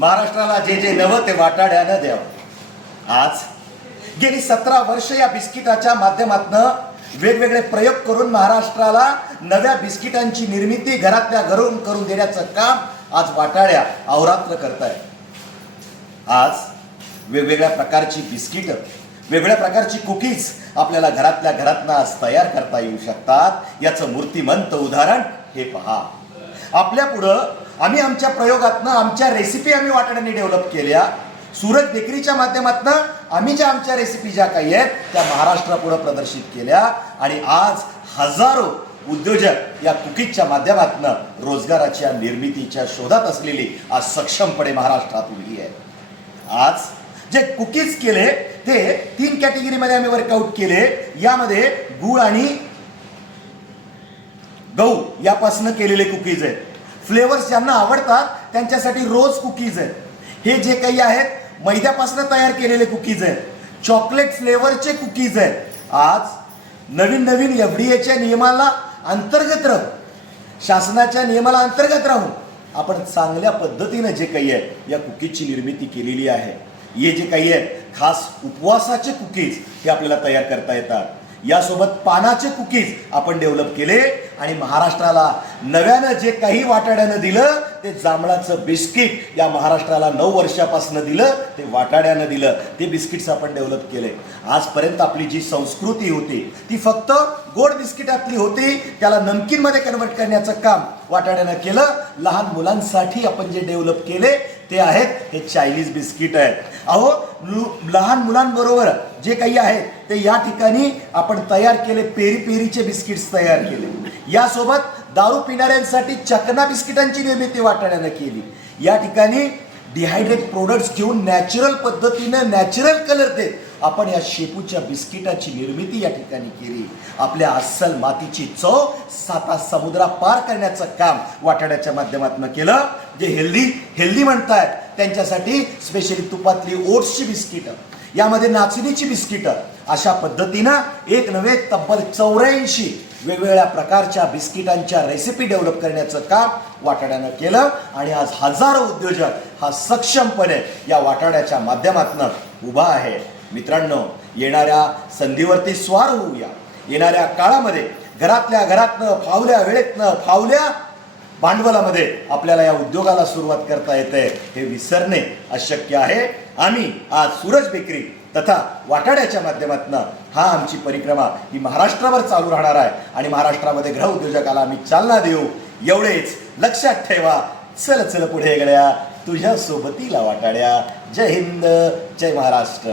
महाराष्ट्राला जे जे नवं ते वाटाड्यानं द्यावं। आज गेली 17 वर्ष या बिस्किटाच्या माध्यमातून वेगवेगळे प्रयोग करून महाराष्ट्राला नव्या बिस्किटांची निर्मिती घरातल्या घरून करून देण्याचं काम आज वाटाड्या अहोरात्र करतायत। आज वेगवेगळ्या प्रकारची बिस्किट, वेगवेगळ्या प्रकारची कुकीज आपल्याला घरातल्या घरातनं आज तयार करता येऊ शकतात। याचं मूर्तिमंत उदाहरण हे पहा। आपल्या पुढं आम्ही आमच्या प्रयोगातनं आमच्या रेसिपी आम्ही वाटाड्यांनी डेव्हलप केल्या। सूरज बेकरीच्या माध्यमातून आम्ही ज्या आमच्या रेसिपी ज्या काही आहेत त्या महाराष्ट्रापुढे प्रदर्शित केल्या आणि आज हजारो उद्योजक या कुकीजच्या माध्यमातून रोजगाराच्या निर्मितीच्या शोधात असलेली आज सक्षमपणे महाराष्ट्रात उभी आहे। आज जे कुकीज केले ते 3 कॅटेगरीमध्ये आम्ही वर्कआउट केले। यामध्ये गूळ आणि गहू यापासून केलेले कुकीज आहेत। फ्लेवर्स ज्यांना आवडतात त्यांच्यासाठी रोज कुकीज आहेत। हे जे काही आहेत मैद्यापासून तयार केलेले कुकीज आहेत। चॉकलेट फ्लेवरचे कुकीज आहेत। आज नवीन नवीन एफडीएच्या नियमाला अंतर्गत राहून, शासनाच्या नियमाला अंतर्गत राहून आपण चांगल्या पद्धतीने जे काही आहे या कुकीजची निर्मिती केलेली आहे। हे जे काही आहे खास उपवासाचे कुकीज हे आपल्याला तयार करता येतात। यासोबत पानाचे कुकीज आपण डेव्हलप केले आणि महाराष्ट्राला नव्यानं जे काही वाटाड्यानं दिलं ते जांभळाचं बिस्किट या महाराष्ट्राला 9 वर्षापासून दिलं ते वाटाड्यानं दिलं। ते बिस्किट्स आपण डेव्हलप केले। आजपर्यंत आपली जी संस्कृती होती ती फक्त गोड बिस्किटातली होती, त्याला नमकीनमध्ये कन्वर्ट करण्याचं काम वाटाड्यानं केलं। लहान मुलांसाठी आपण जे डेव्हलप केले ते आहेत हे चायनीज बिस्किट आहेत। अहो लहान मुलांबरोबर जे काही आहेत ते या ठिकाणी आपण तयार केले पेरी पेरीचे बिस्किट्स तयार केले। यासोबत दारू पिणाऱ्यांसाठी चकना बिस्किटांची निर्मिती वाटाड्यानं केली। या ठिकाणी डिहायड्रेट प्रोडक्ट्स घेऊन नॅचरल पद्धतीनं नॅचरल कलर देत आपण या शेपूच्या बिस्किटाची निर्मिती या ठिकाणी केली। आपल्या अस्सल मातीची चव 7 समुद्रा पार करण्याचं काम वाटाड्याच्या माध्यमातून केलं। जे हेल्दी म्हणतायत त्यांच्यासाठी स्पेशली तुपातली ओट्सची बिस्किट, यामध्ये नाचणीची बिस्किट, अशा पद्धतीनं एक नव्हे तब्बल 84 वेगवेगळ्या प्रकारच्या बिस्किटांच्या रेसिपी डेव्हलप करण्याचं काम वाटाड्यानं केलं आणि आज हजारो उद्योजक हा सक्षमपणे या वाटाड्याच्या माध्यमातून उभा आहे। मित्रांनो, येणाऱ्या संधीवरती स्वार होऊया। येणाऱ्या काळामध्ये घरातल्या घरातनं फावल्या वेळेतनं फावल्या भांडवलामध्ये आपल्याला या उद्योगाला सुरुवात करता येते हे विसरणे अशक्य आहे। आम्ही आज सूरज बेकरी तथा वाटाड्याच्या माध्यमातून हा आमची परिक्रमा ही महाराष्ट्रावर चालू राहणार आहे आणि महाराष्ट्रामध्ये गृह उद्योजकाला आम्ही चालना देऊ एवढेच लक्षात ठेवा। चल चल पुढे गड्या, तुझ्या सोबतीला वाटाड्या। जय हिंद, जय महाराष्ट्र।